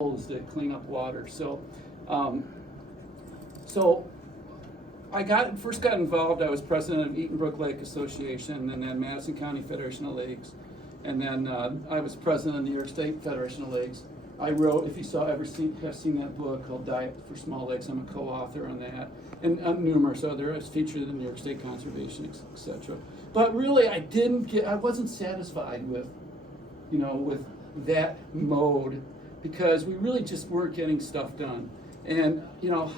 that clean up water. So I first got involved. I was president of Eaton Brook Lake Association, and then Madison County Federation of Lakes, and then I was president of the New York State Federation of Lakes. I wrote, if you have seen that book called Diet for Small Lakes, I'm a co-author on that, and numerous others featured in the New York State Conservation, etc. But really, I wasn't satisfied with that mode, because we really just weren't getting stuff done. And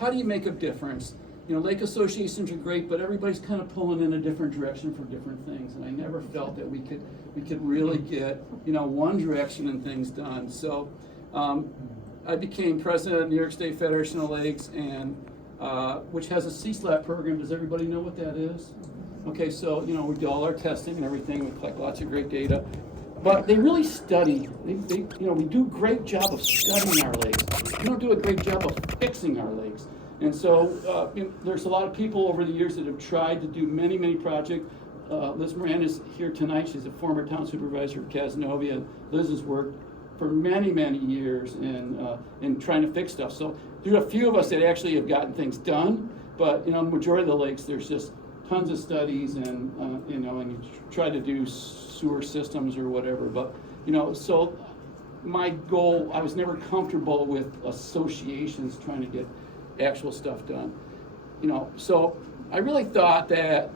how do you make a difference? Lake associations are great, but everybody's kind of pulling in a different direction for different things, and I never felt that we could really get one direction and things done. So I became president of the New York State Federation of Lakes, and which has a CSLAP program. Does everybody know what that is? Okay, so we do all our testing and everything. We collect lots of great data, but they really study. We do a great job of studying our lakes. We don't do a great job of fixing our lakes. And so there's a lot of people over the years that have tried to do many, many projects. Liz Moran is here tonight. She's a former town supervisor of Cazenovia. Liz has worked for many, many years in trying to fix stuff. So there are a few of us that actually have gotten things done, but the majority of the lakes, there's just tons of studies, and and you try to do sewer systems or whatever. But so my goal, I was never comfortable with associations trying to get actual stuff done. So I really thought that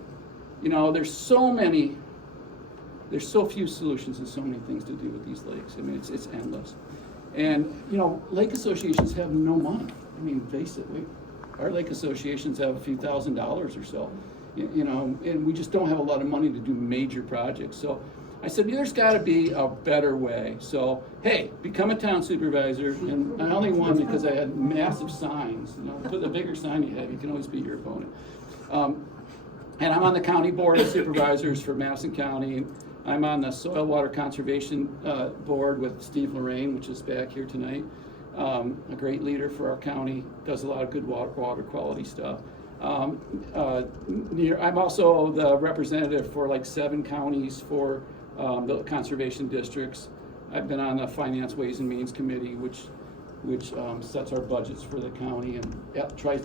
there's so few solutions and so many things to do with these lakes. I mean, it's endless. And lake associations have no money. I mean, basically, our lake associations have a few $1,000s or so. And we just don't have a lot of money to do major projects. So I said, there's got to be a better way. So, hey, become a town supervisor. And I only won because I had massive signs. Put the bigger sign you have, you can always beat your opponent. And I'm on the county board of supervisors for Madison County. I'm on the Soil Water Conservation Board with Steve Lorraine, which is back here tonight. A great leader for our county, does a lot of good water quality stuff. I'm also the representative for like 7 counties for the conservation districts. I've been on the Finance, Ways and Means Committee, which sets our budgets for the county, and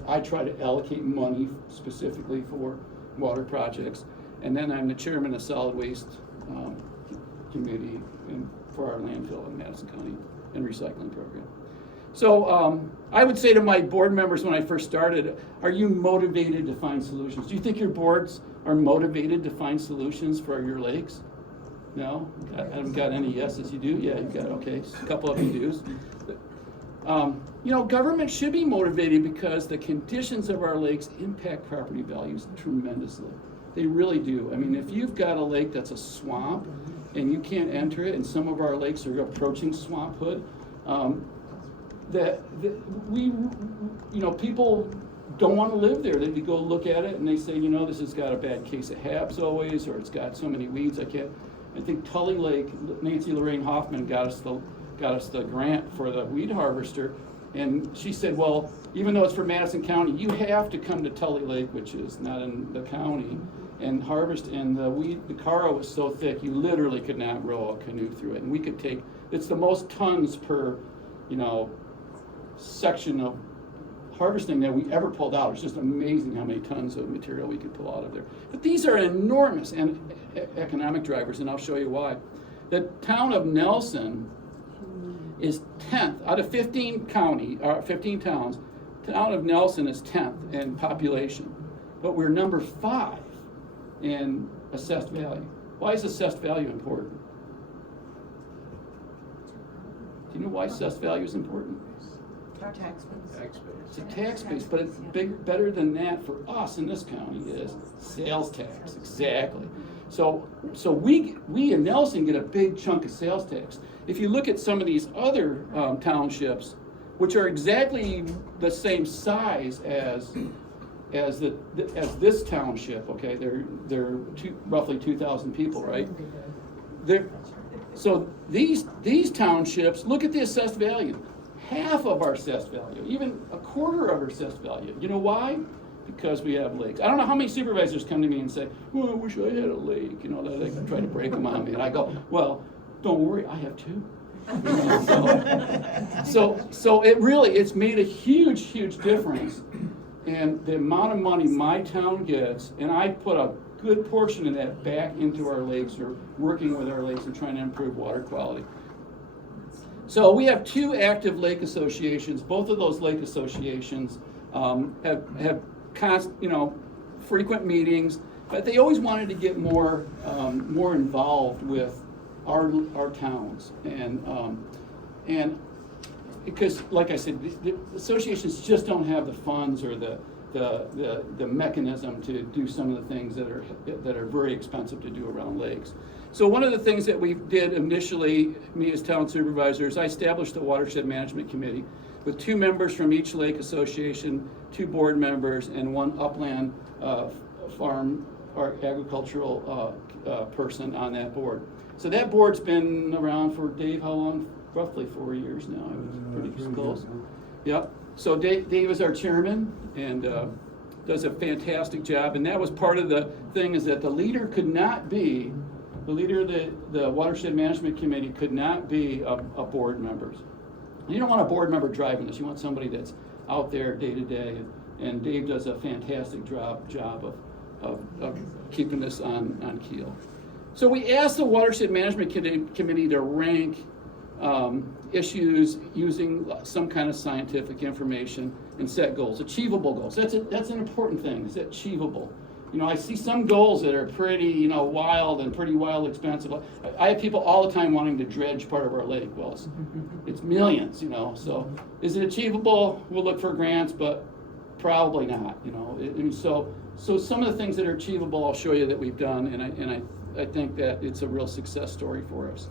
I try to allocate money specifically for water projects. And then I'm the chairman of Solid Waste Committee for our landfill in Madison County and recycling program. So I would say to my board members when I first started, are you motivated to find solutions? Do you think your boards are motivated to find solutions for your lakes? No? I haven't got any yeses. You do? Yeah, you got, okay. A couple of you do. Government should be motivated because the conditions of our lakes impact property values tremendously. They really do. I mean, if you've got a lake that's a swamp and you can't enter it, and some of our lakes are approaching swamphood, people don't want to live there. They go look at it and they say, this has got a bad case of HABs always, or it's got so many weeds. I think Tully Lake, Nancy Lorraine Hoffman got us the grant for the weed harvester, and she said, well, even though it's for Madison County, you have to come to Tully Lake, which is not in the county, and harvest. And the Caro was so thick, you literally could not row a canoe through it. And we could take, it's the most tons per, section of harvesting that we ever pulled out. It's just amazing how many tons of material we could pull out of there. But these are enormous economic drivers, and I'll show you why. The town of Nelson is 10th out of 15 towns. Town of Nelson is 10th in population, but we're number 5 in assessed value. Why is assessed value important? Do you know why assessed value is important? Our tax base. It's a tax base, but it's better than that for us in this county is sales tax. Exactly. So we in Nelson get a big chunk of sales tax. If you look at some of these other townships, which are exactly the same size as this township, okay, they're roughly 2,000 people, right? So these townships, look at the assessed value. Half of our assessed value, even a quarter of our assessed value. You know why? Because we have lakes. I don't know how many supervisors come to me and say, well, I wish I had a lake, that I can try to break them on me. And I go, well, don't worry, I have two. So it's made a huge difference in the amount of money my town gets, and I put a good portion of that back into our lakes, or working with our lakes and trying to improve water quality. So we have 2 active lake associations. Both of those lake associations have frequent meetings, but they always wanted to get more involved with our towns, and because, like I said, the associations just don't have the funds or the mechanism to do some of the things that are very expensive to do around lakes. So one of the things that we did initially, me as town supervisor, is I established the Watershed Management Committee with 2 members from each lake association, 2 board members, and 1 upland farm or agricultural person on that board. So that board's been around for, Dave, how long? Roughly 4 years now. I was pretty close. Yep. So Dave is our chairman and does a fantastic job. And that was part of the thing, is that the leader of the Watershed Management Committee could not be a board member. You don't want a board member driving this. You want somebody that's out there day to day. And Dave does a fantastic job of keeping this on keel. So we asked the Watershed Management Committee to rank issues using some kind of scientific information and set goals, achievable goals. That's an important thing. Is achievable. I see some goals that are pretty, wild and pretty wild expensive. I have people all the time wanting to dredge part of our lake. Well, it's millions, So is it achievable? We'll look for grants, but probably not, And so some of the things that are achievable, I'll show you that we've done, and I think that it's a real success story for us.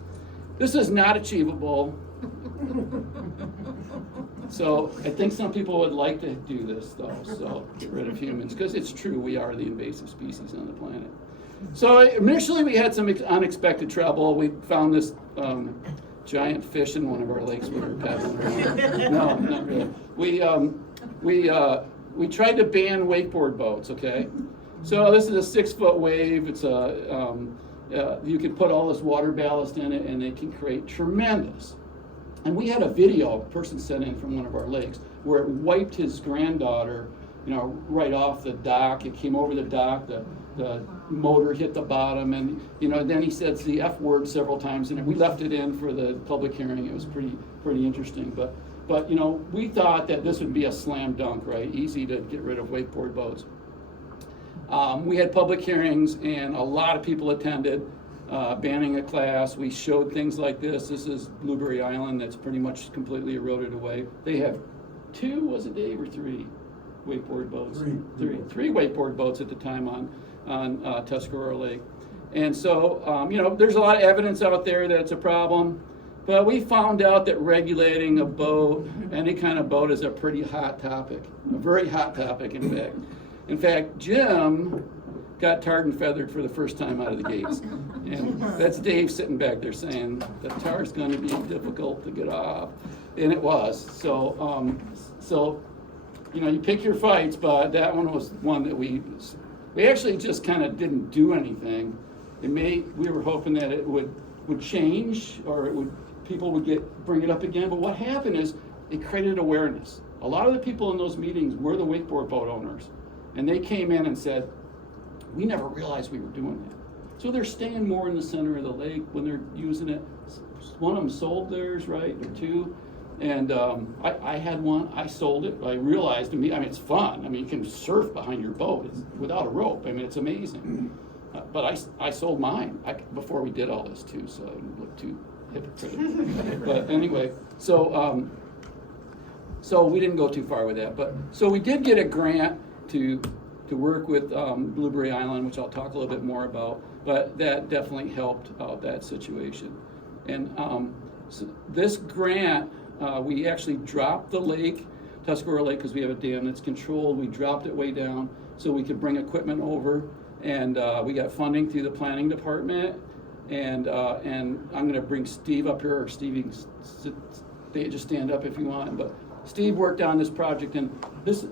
This is not achievable. So I think some people would like to do this, though, so get rid of humans, because it's true, we are the invasive species on the planet. So initially we had some unexpected trouble. We found this giant fish in one of our lakes we were paddling around. No, not really. We tried to ban wakeboard boats, okay? So this is a 6-foot wave. It's you can put all this water ballast in it, and it can create tremendous. And we had a video a person sent in from one of our lakes where it wiped his granddaughter, right off the dock. It came over the dock, the motor hit the bottom, and then he says the F word several times, and we left it in for the public hearing. It was pretty interesting, but we thought that this would be a slam dunk, right? Easy to get rid of wakeboard boats. We had public hearings, and a lot of people attended. Banning a class, we showed things like this. This is Blueberry Island that's pretty much completely eroded away. They have 2, was it Dave, or 3 wakeboard boats? Three wakeboard boats at the time on Tuscarora Lake. And so, there's a lot of evidence out there that it's a problem, but we found out that regulating a boat, any kind of boat, is a pretty hot topic, a very hot topic, in fact. In fact, Jim got tarred and feathered for the first time out of the gates. And that's Dave sitting back there saying, the tar's gonna be difficult to get off. And it was. So, you pick your fights, but that one was one that we actually just kind of didn't do anything. We were hoping that it would change, or people would bring it up again. But what happened is it created awareness. A lot of the people in those meetings were the wakeboard boat owners. And they came in and said, we never realized we were doing that. So they're staying more in the center of the lake when they're using it. One of them sold theirs, right, or 2. And I had one, I sold it. I realized, it's fun. You can surf behind your boat without a rope. it's amazing. But I sold mine before we did all this too, so I didn't look too hypocritical. But anyway, so we didn't go too far with that. But so we did get a grant to work with Blueberry Island, which I'll talk a little bit more about, but that definitely helped out that situation. And so this grant, we actually dropped the lake, Tuscarora Lake, because we have a dam that's controlled. We dropped it way down so we could bring equipment over, and we got funding through the planning department. And I'm going to bring Steve up here, or Stevie, just stand up if you want. But Steve worked on this project, and this.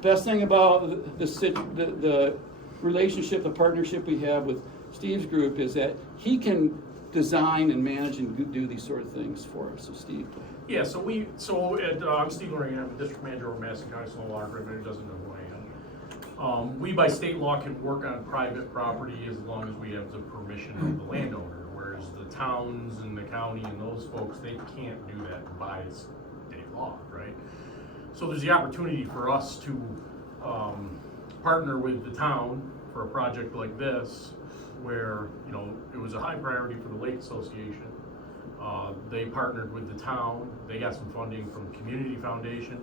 Best thing about the relationship, the partnership we have with Steve's group is that he can design and manage and do these sort of things for us. So Steve. Yeah, I'm Steve Lorraine, I'm the district manager over Madison County Soil and Water. Everybody doesn't know who I am. We by state law can work on private property as long as we have the permission of the landowner, whereas the towns and the county and those folks, they can't do that by state law, right? So there's the opportunity for us to partner with the town for a project like this, where, you know, it was a high priority for the Lake Association. They partnered with the town. They got some funding from Community Foundation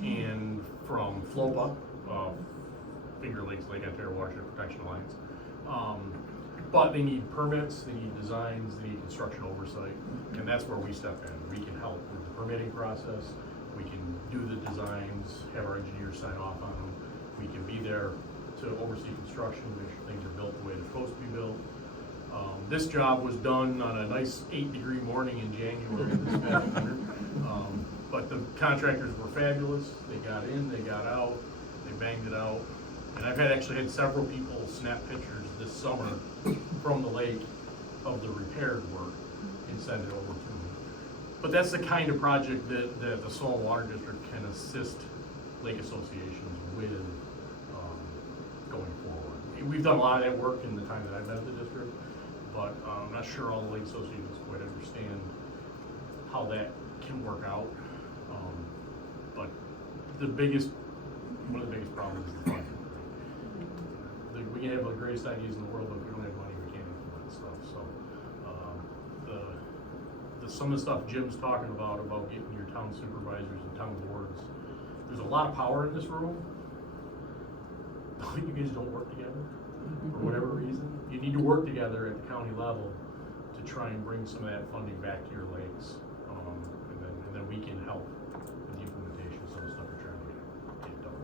and from FLOPA, Finger Lakes Lake Ontario Watershed Protection Alliance. But they need permits, they need designs, they need construction oversight, and that's where we step in. We can help with the permitting process. We can do the designs, have our engineers sign off on them. We can be there to oversee construction, make sure things are built the way they're supposed to be built. This job was done on a nice 8-degree morning in January this past year. But the contractors were fabulous. They got in, they got out, they banged it out. And I've actually had several people snap pictures this summer from the lake of the repaired work and send it over to me. But that's the kind of project that the Soil and Water District can assist lake associations with going forward. We've done a lot of that work in the time that I've been at the district, but I'm not sure all the lake associations quite understand how that can work out. But one of the biggest problems is the funding. We can have the greatest ideas in the world, but if we don't have money, we can't implement stuff. So some of the stuff Jim's talking about getting your town supervisors and town boards, there's a lot of power in this room. You guys don't work together for whatever reason. You need to work together at the county level to try and bring some of that funding back to your lakes, and then we can help with the implementation of some of the stuff you're trying to get done.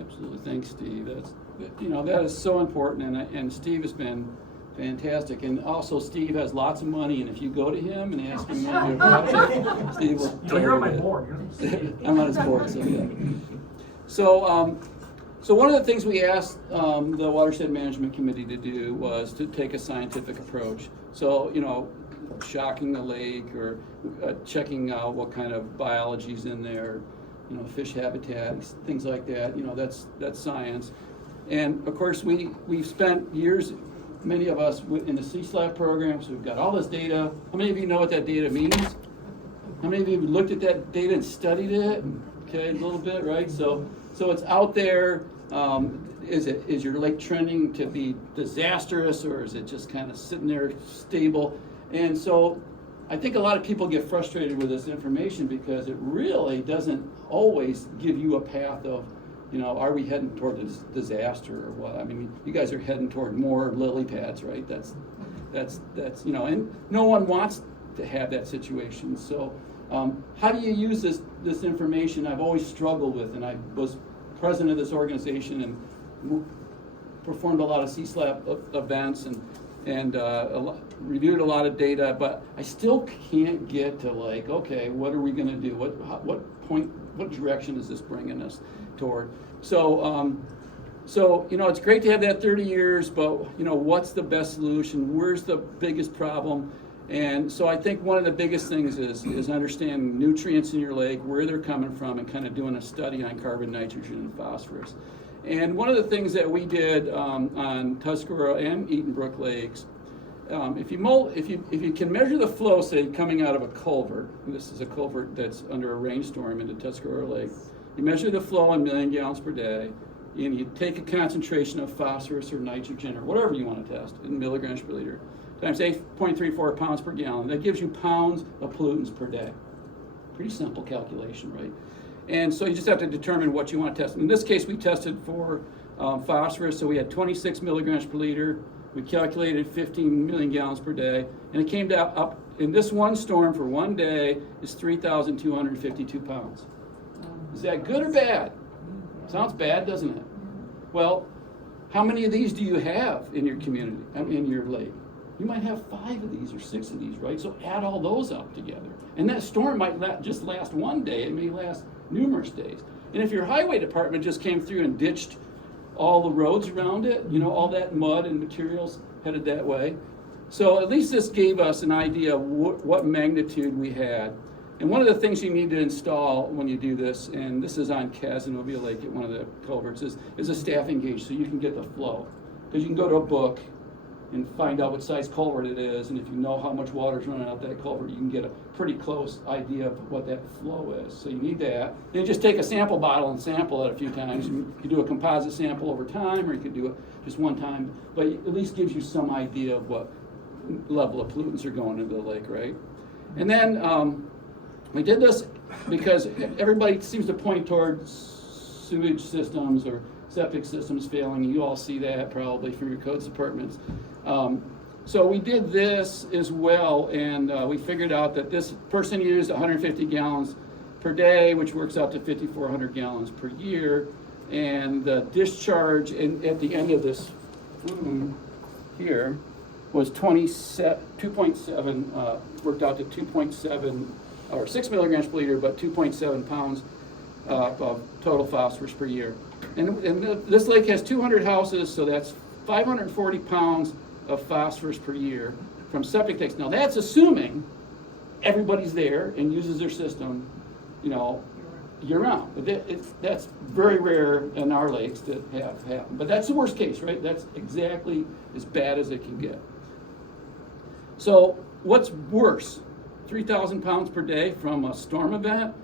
Absolutely, thanks, Steve. That is so important, and Steve has been fantastic. And also, Steve has lots of money, and if you go to him and ask him about your project, Steve will. You're on my board. I'm on his board, so yeah. So one of the things we asked the Watershed Management Committee to do was to take a scientific approach. So, shocking the lake or checking out what kind of biology is in there, fish habitats, things like that. That's science. And of course, we've spent years, many of us, in the CSLAP program, so we've got all this data. How many of you know what that data means? How many of you have looked at that data and studied it? Okay, a little bit, right? So it's out there. Is your lake trending to be disastrous, or is it just kind of sitting there stable? And so I think a lot of people get frustrated with this information because it really doesn't always give you a path of, are we heading toward a disaster or what? I mean, you guys are heading toward more lily pads, right? That's and no one wants to have that situation. So how do you use this information? I've always struggled with, and I was president of this organization and performed a lot of CSLAP events and reviewed a lot of data, but I still can't get to okay, what are we going to do? What direction is this bringing us toward? So it's great to have that 30 years, but what's the best solution? Where's the biggest problem? And so I think one of the biggest things is understanding nutrients in your lake, where they're coming from, and kind of doing a study on carbon, nitrogen, and phosphorus. And one of the things that we did on Tuscarora and Eatonbrook lakes, if you can measure the flow, say, coming out of a culvert, and this is a culvert that's under a rainstorm into Tuscarora Lake, you measure the flow in million gallons per day, and you take a concentration of phosphorus or nitrogen or whatever you want to test in milligrams per liter, times 8.34 pounds per gallon. That gives you pounds of pollutants per day. Pretty simple calculation, right? And so you just have to determine what you want to test. In this case, we tested for phosphorus, so we had 26 milligrams per liter. We calculated 15 million gallons per day, and it came down up in this one storm for one day is 3,252 pounds. Is that good or bad? Sounds bad, doesn't it? Well, how many of these do you have in your community, in your lake? You might have 5 of these or 6 of these, right? So add all those up together. And that storm might not just last one day, it may last numerous days. And if your highway department just came through and ditched all the roads around it, all that mud and materials headed that way. So at least this gave us an idea of what magnitude we had. And one of the things you need to install when you do this, and this is on Casanova Lake at one of the culverts, is a staffing gauge so you can get the flow. Because you can go to a book and find out what size culvert it is, and if you know how much water is running out that culvert, you can get a pretty close idea of what that flow is. So you need that. Then just take a sample bottle and sample it a few times. You could do a composite sample over time, or you could do it just one time, but it at least gives you some idea of what level of pollutants are going into the lake, right? And then we did this because everybody seems to point towards sewage systems or septic systems failing. You all see that probably from your codes departments. So we did this as well, and we figured out that this person used 150 gallons per day, which works out to 5,400 gallons per year. And the discharge at the end of this plume here was 2.7, worked out to 2.7, or 6 milligrams per liter, but 2.7 pounds of total phosphorus per year. And this lake has 200 houses, so that's 540 pounds of phosphorus per year from septic tanks. Now that's assuming everybody's there and uses their system, year-round. But that's very rare in our lakes to have happen. But that's the worst case, right? That's exactly as bad as it can get. So what's worse, 3,000 pounds per day from a storm event,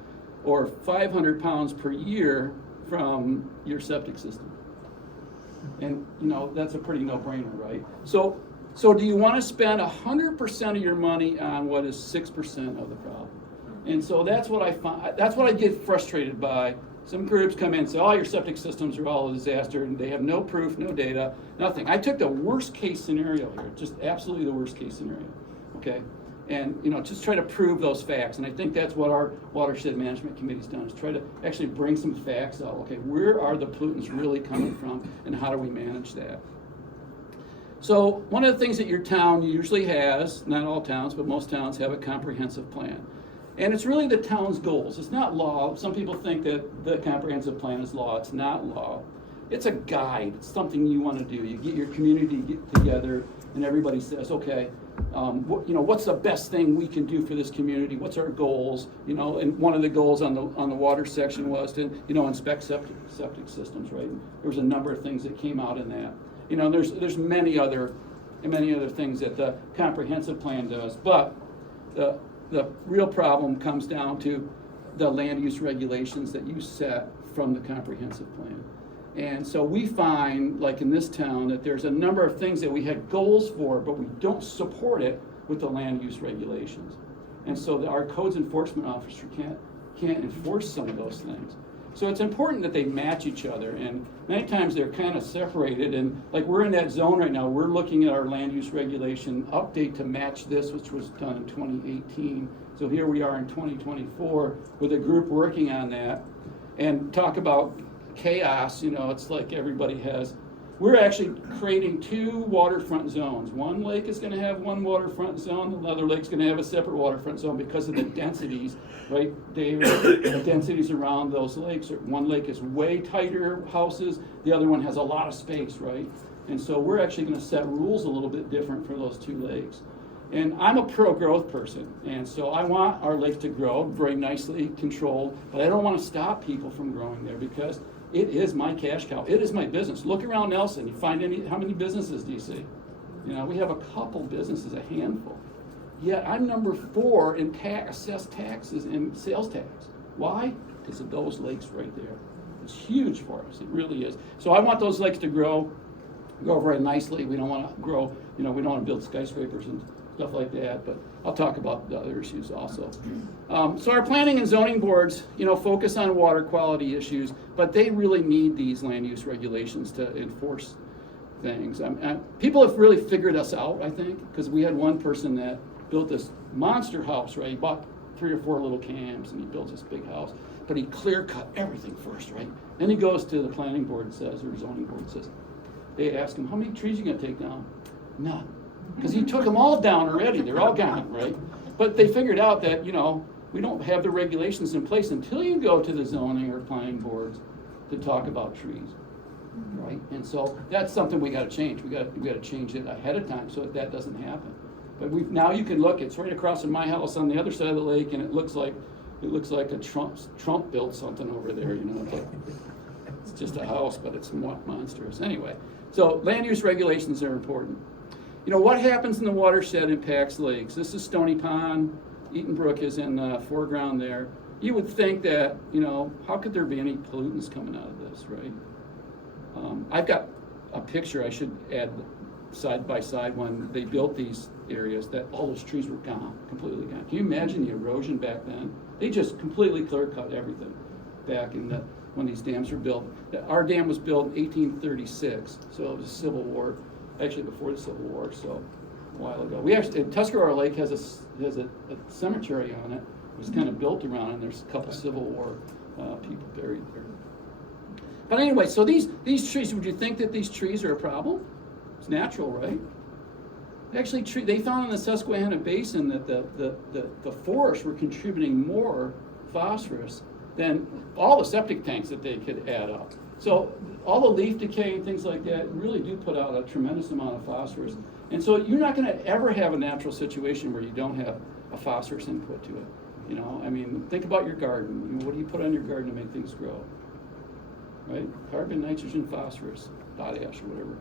or 500 pounds per year from your septic system? And that's a pretty no-brainer, right? So do you want to spend 100% of your money on what is 6% of the problem? And so that's what I find. That's what I get frustrated by. Some groups come in and say, "Oh, your septic systems are all a disaster," and they have no proof, no data, nothing. I took the worst case scenario here, just absolutely the worst case scenario. Okay. And just try to prove those facts, and I think that's what our watershed management committee's done, is try to actually bring some facts out. Okay, where are the pollutants really coming from, and how do we manage that? So one of the things that your town usually has, not all towns, but most towns have a comprehensive plan, and it's really the town's goals. It's not law. Some people think that the comprehensive plan is law. It's not law. It's a guide. It's something you want to do. You get your community together, and everybody says, okay, what's the best thing we can do for this community? What's our goals? And one of the goals on the water section was to inspect septic systems, right? There was a number of things that came out in that. There's many other things that the comprehensive plan does, but the real problem comes down to the land use regulations that you set from the comprehensive plan. And so we find, like in this town, that there's a number of things that we had goals for, but we don't support it with the land use regulations. And so our codes enforcement officer can't enforce some of those things. So it's important that they match each other, and many times they're kind of separated, and like we're in that zone right now. We're looking at our land use regulation update to match this, which was done in 2018. So here we are in 2024 with a group working on that, and talk about chaos. It's like everybody has. We're actually creating 2 waterfront zones. One lake is going to have one waterfront zone. Another lake's going to have a separate waterfront zone because of the densities, right, Dave? The densities around those lakes. One lake is way tighter houses. The other one has a lot of space, right? And so we're actually going to set rules a little bit different for those 2 lakes. And I'm a pro-growth person, and so I want our lakes to grow very nicely controlled, but I don't want to stop people from growing there because it is my cash cow. It is my business. Look around Nelson. You find how many businesses do you see? We have a couple businesses, a handful. Yet I'm number 4 in assessed taxes and sales tax. Why? Because of those lakes right there. It's huge for us. It really is. So I want those lakes to grow very nicely. We don't want to grow, we don't want to build skyscrapers and stuff like that, but I'll talk about the other issues also. So our planning and zoning boards, focus on water quality issues, but they really need these land use regulations to enforce things. People have really figured us out, I think, because we had one person that built this monster house, right? He bought 3 or 4 little camps and he built this big house, but he clear cut everything first, right? Then he goes to the planning board and says, or zoning board and says, they ask him, how many trees are you gonna take down? None. Because he took them all down already. They're all gone, right? But they figured out that, we don't have the regulations in place until you go to the zoning or planning boards to talk about trees, right? And so that's something we got to change. We got to change it ahead of time so that doesn't happen. But now you can look, it's right across from my house on the other side of the lake, and it looks like a Trump built something over there, you know. It's just a house, but it's monstrous. Anyway, so land use regulations are important. You know, what happens in the watershed impacts lakes. This is Stony Pond. Eaton Brook is in the foreground there. You would think that, you know, how could there be any pollutants coming out of this, right? I've got a picture I should add side by side when they built these areas that all those trees were gone, completely gone. Can you imagine the erosion back then? They just completely clear cut everything back in when these dams were built. Our dam was built in 1836, so it was a Civil War, actually before the Civil War, so a while ago. We actually, Tuscarora Lake has a cemetery on it. It was kind of built around it, and there's a couple Civil War people buried there. But anyway, so these trees, would you think that these trees are a problem? It's natural, right? Actually, they found in the Susquehanna Basin that the forests were contributing more phosphorus than all the septic tanks that they could add up. So all the leaf decay and things like that really do put out a tremendous amount of phosphorus. And so you're not going to ever have a natural situation where you don't have a phosphorus input to it. You know, I mean, think about your garden. You know, what do you put on your garden to make things grow? Right? Carbon, nitrogen, phosphorus, potash, or whatever.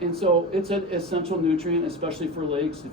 And so it's an essential nutrient, especially for lakes.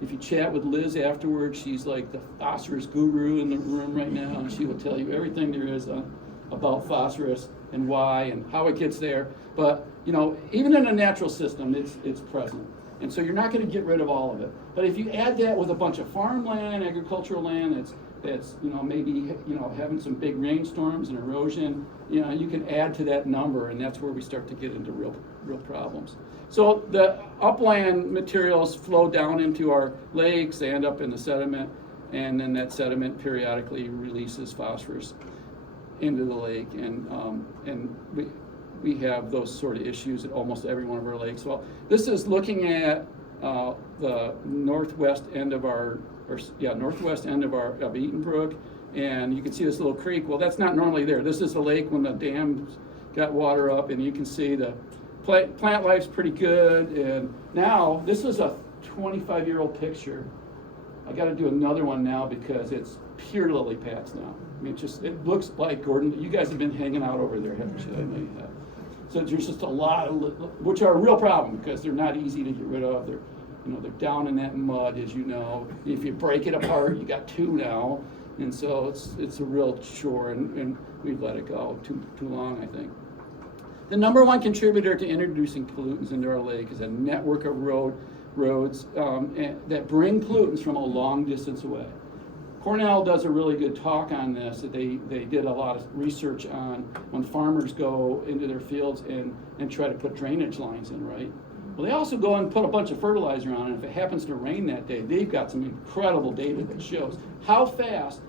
If you chat with Liz afterwards, she's like the phosphorus guru in the room right now, and she will tell you everything there is about phosphorus and why and how it gets there. But you know, even in a natural system, it's present. And so you're not going to get rid of all of it. But if you add that with a bunch of farmland, agricultural land that's you know, maybe, you know, having some big rainstorms and erosion, you know, you can add to that number, and that's where we start to get into real problems. So the upland materials flow down into our lakes, they end up in the sediment, and then that sediment periodically releases phosphorus into the lake, and we have those sort of issues at almost every one of our lakes. Well, this is looking at the northwest end of Eaton Brook, and you can see this little creek. Well, that's not normally there. This is the lake when the dams got water up, and you can see the plant life's pretty good. And now this is a 25-year-old picture. I got to do another one now because it's pure lily pads now. I mean, it looks like Gordon. You guys have been hanging out over there, haven't you? I know you have. So there's just a lot of, which are a real problem because they're not easy to get rid of. They're down in that mud, as you know. If you break it apart, you got two now, and so it's a real chore, and we've let it go too long, I think. The number one contributor to introducing pollutants into our lake is a network of roads that bring pollutants from a long distance away. Cornell does a really good talk on this. They did a lot of research on when farmers go into their fields and try to put drainage lines in, right? Well, they also go and put a bunch of fertilizer on, and if it happens to rain that day, they've got some incredible data that shows how fast,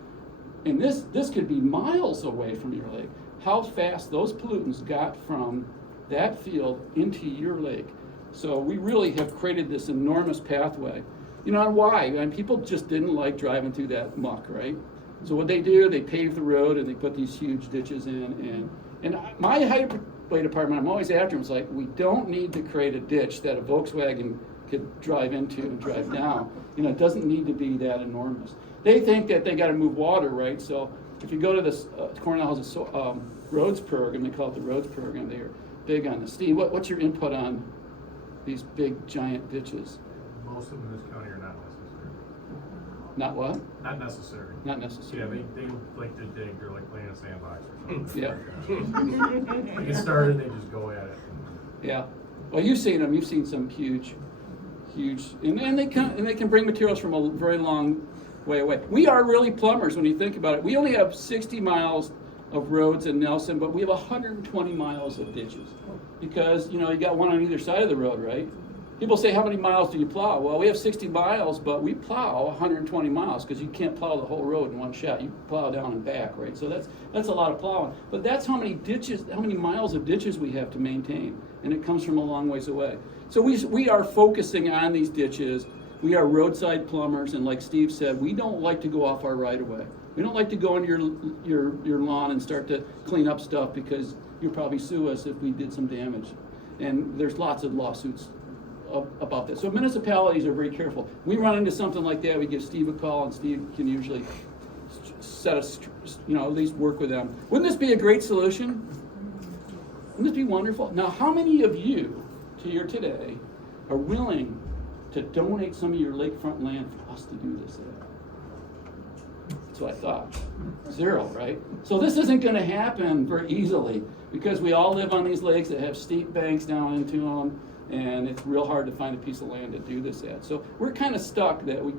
and this could be miles away from your lake, how fast those pollutants got from that field into your lake. So we really have created this enormous pathway. You know why? I mean, people just didn't like driving through that muck, right? So what they do, they pave the road and they put these huge ditches in. And my highway department, I'm always after them. It's like, we don't need to create a ditch that a Volkswagen could drive into and drive down. You know, it doesn't need to be that enormous. They think that they got to move water, right? So if you go to this, Cornell has a roads program. They call it the roads program. They're big on this. Steve, what's your input on these big giant ditches? Most of them in this county are not necessary. Not what? Not necessary. Not necessary. Yeah, they like to dig. They're like playing a sandbox or something. Yeah. They get started, they just go at it. Yeah. Well, you've seen them. You've seen some huge, and they can bring materials from a very long way away. We are really plumbers when you think about it. We only have 60 miles of roads in Nelson, but we have 120 miles of ditches because, you know, you got one on either side of the road, right? People say, how many miles do you plow? Well, we have 60 miles, but we plow 120 miles because you can't plow the whole road in one shot. You plow down and back, right? So that's a lot of plowing. But that's how many ditches, how many miles of ditches we have to maintain, and it comes from a long ways away. So we are focusing on these ditches. We are roadside plumbers, and like Steve said, we don't like to go off our right of way. We don't like to go into your lawn and start to clean up stuff because you'll probably sue us if we did some damage. And there's lots of lawsuits about that. So municipalities are very careful. We run into something like that, we give Steve a call, and Steve can usually set us, at least work with them. Wouldn't this be a great solution? Wouldn't this be wonderful? Now, how many of you here today are willing to donate some of your lakefront land for us to do this at? That's what I thought. 0, right? So this isn't going to happen very easily because we all live on these lakes that have steep banks down into them, and it's real hard to find a piece of land to do this at. So we're kind of stuck that we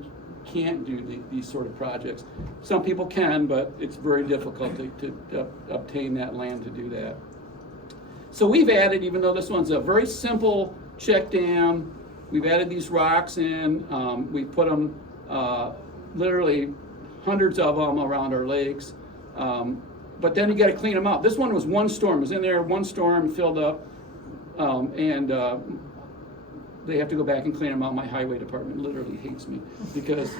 can't do these sort of projects. Some people can, but it's very difficult to obtain that land to do that. So we've added, even though this one's a very simple check dam, we've added these rocks in. We put them literally hundreds of them around our lakes. But then you got to clean them up. This one was one storm. It was in there, one storm, filled up, and they have to go back and clean them out. My highway department literally hates me because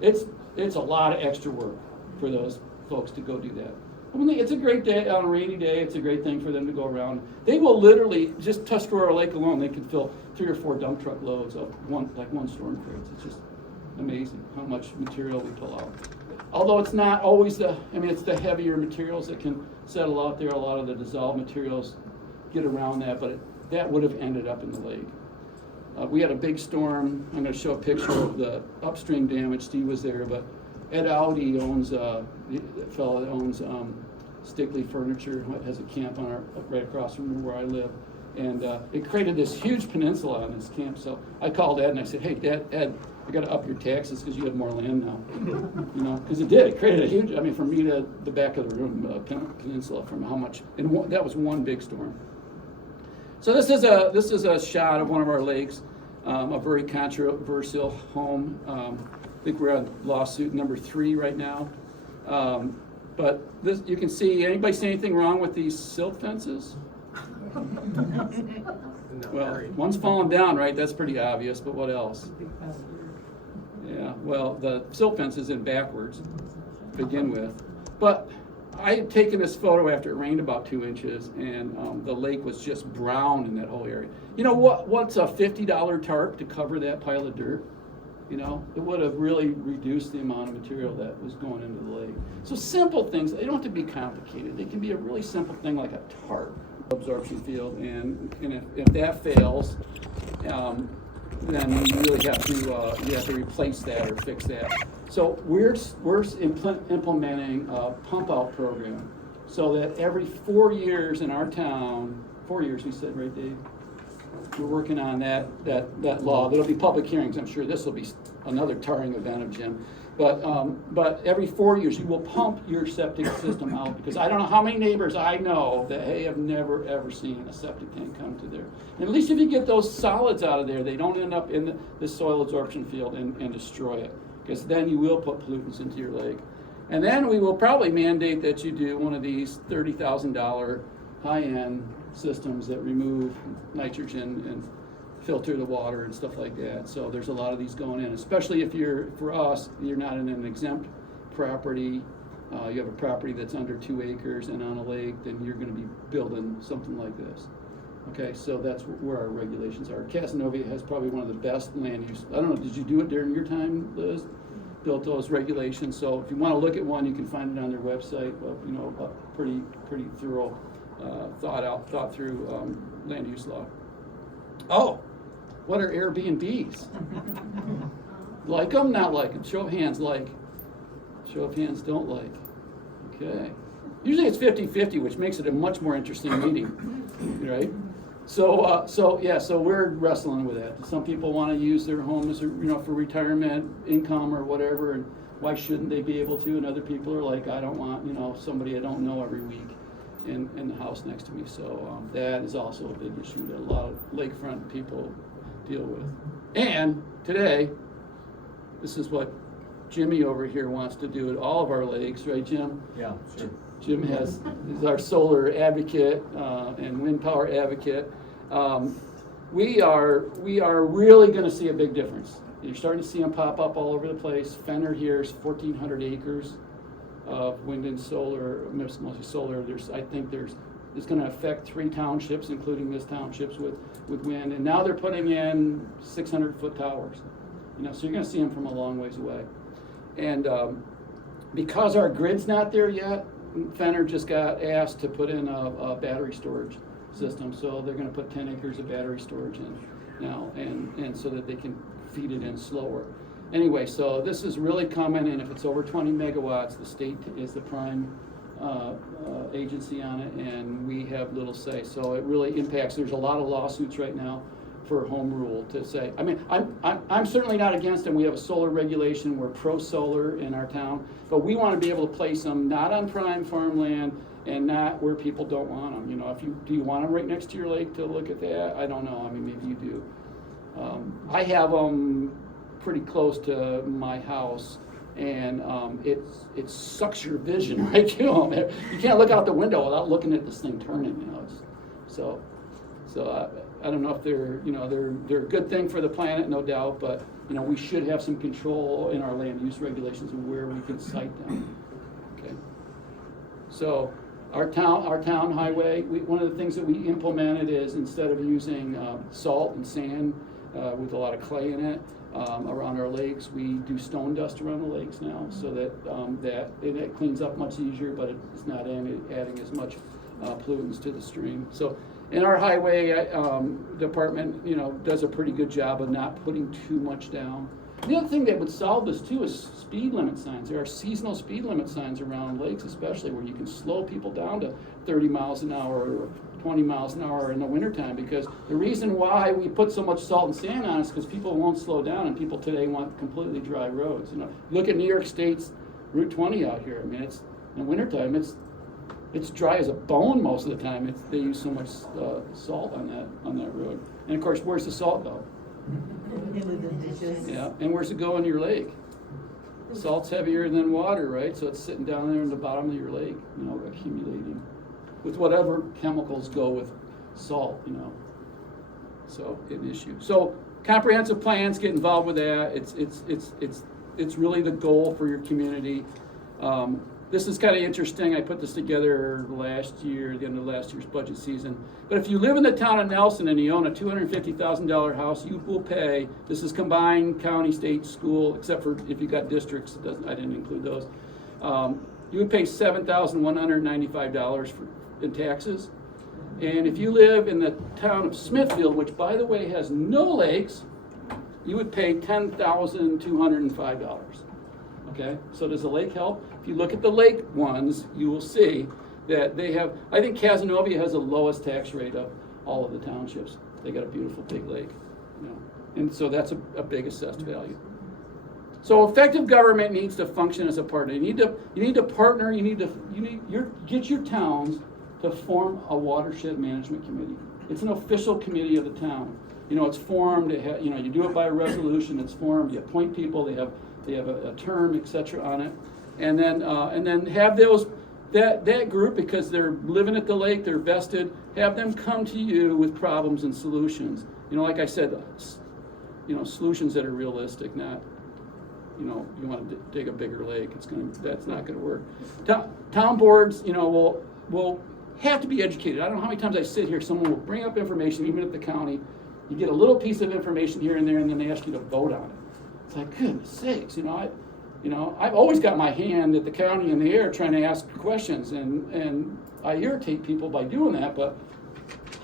it's a lot of extra work for those folks to go do that. I mean, it's a great day on a rainy day. It's a great thing for them to go around. They will literally just Tuscarora Lake alone. They can fill 3 or 4 dump truck loads of one storm crates. It's just amazing how much material we pull out. Although it's not always it's the heavier materials that can settle out there. A lot of the dissolved materials get around that, but that would have ended up in the lake. We had a big storm. I'm going to show a picture of the upstream damage. Steve was there, but Ed Audi owns, the fellow that owns Stickley Furniture, has a camp right across from where I live. And it created this huge peninsula on this camp. So I called Ed and I said, hey, Ed, I got to up your taxes because you have more land now. Because it did. It created a huge, from me to the back of the room, peninsula from how much, and that was one big storm. So this is a shot of one of our lakes, a very controversial home. I think we're on lawsuit number 3 right now. But this, you can see, anybody see anything wrong with these silt fences? Well, one's fallen down, right? That's pretty obvious, but what else? Yeah, well, the silt fence is in backwards to begin with. But I had taken this photo after it rained about 2 inches, and the lake was just brown in that whole area. You know what's a $50 tarp to cover that pile of dirt? It would have really reduced the amount of material that was going into the lake. So simple things, they don't have to be complicated. They can be a really simple thing like a tarp absorption field, and if that fails, then you really have to replace that or fix that. So we're implementing a pump out program so that every 4 years in our town, 4 years we said, right, Dave? We're working on that law. There'll be public hearings. I'm sure this will be another tarring event of Jim. But every 4 years you will pump your septic system out, because I don't know how many neighbors I know that have never ever seen a septic tank come to there. And at least if you get those solids out of there, they don't end up in the soil absorption field and destroy it, because then you will put pollutants into your lake. And then we will probably mandate that you do one of these $30,000 high-end systems that remove nitrogen and filter the water and stuff like that. So there's a lot of these going in, especially if you're not in an exempt property. You have a property that's under 2 acres and on a lake, then you're going to be building something like this. Okay, so that's where our regulations are. Casanova has probably one of the best land use. I don't know, did you do it during your time, Liz? Built those regulations. So if you want to look at one, you can find it on their website. A pretty thorough, thought through land use law. Oh, what are Airbnbs? Like them, not like them? Show of hands, like. Show of hands, don't like. Okay. Usually it's 50-50, which makes it a much more interesting meeting, right? So we're wrestling with that. Some people want to use their home as for retirement income or whatever, and why shouldn't they be able to? And other people are like, I don't want somebody I don't know every week in the house next to me. So that is also a big issue that a lot of lakefront people deal with. And today, this is what Jimmy over here wants to do at all of our lakes, right, Jim? Yeah, sure. Jim is our solar advocate and wind power advocate. We are really going to see a big difference. You're starting to see them pop up all over the place. Fenner here is 1,400 acres of wind and solar, mostly solar. I think there's is gonna affect 3 townships, including this townships with wind. And now they're putting in 600-foot towers. So you're gonna see them from a long ways away. And because our grid's not there yet, Fenner just got asked to put in a battery storage system. So they're gonna put 10 acres of battery storage in now, and so that they can feed it in slower. Anyway, so this is really coming, and if it's over 20 megawatts, the state is the prime agency on it, and we have little say. So it really impacts. There's a lot of lawsuits right now for home rule to say. I mean, I'm certainly not against them. We have a solar regulation. We're pro-solar in our town, but we want to be able to place them not on prime farmland and not where people don't want them. Do you want them right next to your lake to look at that? I don't know. I mean, maybe you do. I have them pretty close to my house, and it sucks your vision right to them. You can't look out the window without looking at this thing turning. So I don't know if they're a good thing for the planet, no doubt, but we should have some control in our land use regulations of where we can site them. Okay. So our town highway, one of the things that we implemented is instead of using salt and sand with a lot of clay in it around our lakes, we do stone dust around the lakes now, so that it cleans up much easier, but it's not adding as much pollutants to the stream. So, and our highway department, does a pretty good job of not putting too much down. The other thing that would solve this too is speed limit signs. There are seasonal speed limit signs around lakes, especially where you can slow people down to 30 miles an hour or 20 miles an hour in the wintertime, because the reason why we put so much salt and sand on is because people won't slow down, and people today want completely dry roads. Look at New York State's Route 20 out here. I mean, it's in the wintertime, it's dry as a bone most of the time. They use so much salt on that road. And of course, where's the salt go? Into the dishes. Yeah, and where's it go in your lake? Salt's heavier than water, right? So it's sitting down there in the bottom of your lake, accumulating with whatever chemicals go with salt, So an issue. So comprehensive plans, get involved with that. It's really the goal for your community. This is kind of interesting. I put this together last year, the end of last year's budget season. But if you live in the town of Nelson and you own a $250,000 house, you will pay, this is combined county, state, school, except for if you got districts, I didn't include those. You would pay $7,195 in taxes. And if you live in the town of Smithfield, which by the way has no lakes, you would pay $10,205. Okay, so does the lake help? If you look at the lake ones, you will see that they have, I think Casanova has the lowest tax rate of all of the townships. They got a beautiful big lake, and so that's a big assessed value. So effective government needs to function as a partner. You need to partner. Get your towns to form a watershed management committee. It's an official committee of the town. It's formed. You do it by a resolution. It's formed. You appoint people. They have a term, etc. on it, and then have that group, because they're living at the lake, they're vested. Have them come to you with problems and solutions. Like I said, solutions that are realistic, not. You want to dig a bigger lake. That's not going to work. Town boards, will have to be educated. I don't know how many times I sit here. Someone will bring up information, even at the county. You get a little piece of information here and there, and then they ask you to vote on it. It's like, goodness sakes, I've always got my hand at the county in the air trying to ask questions, and I irritate people by doing that, but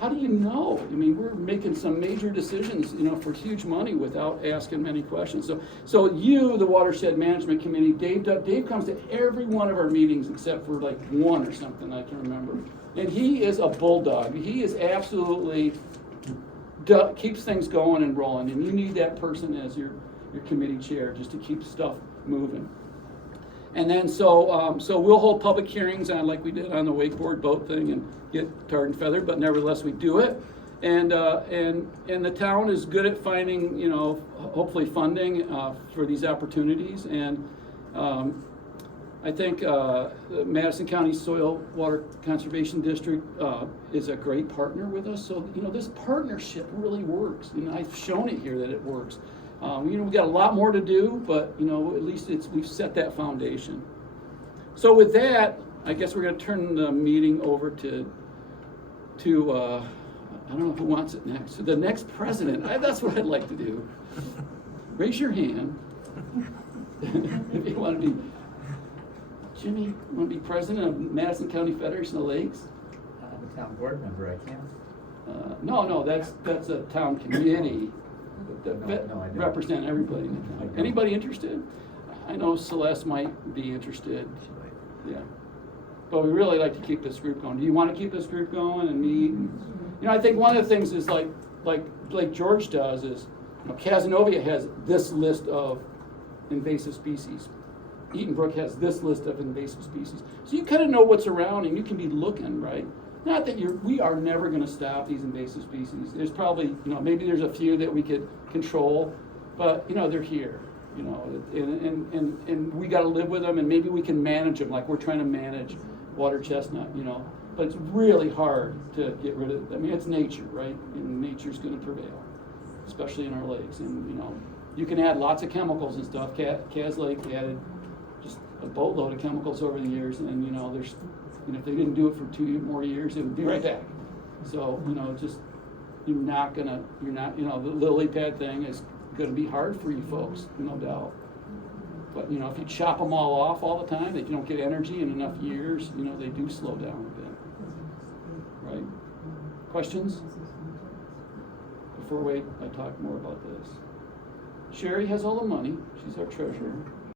how do you know? I mean, we're making some major decisions, for huge money without asking many questions. So you, the Watershed Management Committee, Dave comes to every one of our meetings except for like one or something I can remember. And he is a bulldog. He is absolutely, keeps things going and rolling, and you need that person as your committee chair just to keep stuff moving. And then so we'll hold public hearings on, like we did on the wakeboard boat thing, and get tarred and feathered, but nevertheless we do it. And the town is good at finding, hopefully funding for these opportunities. And I think the Madison County Soil Water Conservation District is a great partner with us. So this partnership really works. I've shown it here that it works. We've got a lot more to do, but at least we've set that foundation. So with that, I guess we're going to turn the meeting over to to, I don't know who wants it next, to the next president. That's what I'd like to do. Raise your hand if you want to be. Jimmy, you want to be president of Madison County Federation of Lakes? I'm a town board member, I can't. No, that's a town committee that No, I don't. represent everybody in the I town. don't. Anybody interested? I know Celeste might be interested, yeah. But we really like to keep this group going. Do you want to keep this group going and meet? You know, I think one of the things is like George does is, you know, Casanova has this list of invasive species. Eaton Brook has this list of invasive species. So you kind of know what's around and you can be looking, right? Not that we are never going to stop these invasive species. There's probably, you know, maybe there's a few that we could control, but, you know, they're here, you know, and we got to live with them, and maybe we can manage them like we're trying to manage water chestnut, you know. But it's really hard to get rid of it. I mean, it's nature, right? And nature's going to prevail, especially in our lakes. And, you know, you can add lots of chemicals and stuff. Cass Lake added just a boatload of chemicals over the years, and, you know, there's, you know, if they didn't do it for 2 more years, it would be right back. So, you know, just, you know, the lily pad thing is gonna be hard for you folks, no doubt. But, you know, if you chop them all off all the time, if you don't get energy in enough years, you know, they do slow down a bit. Right? Questions? Before I talk more about this. Sherry has all the money, she's our treasurer.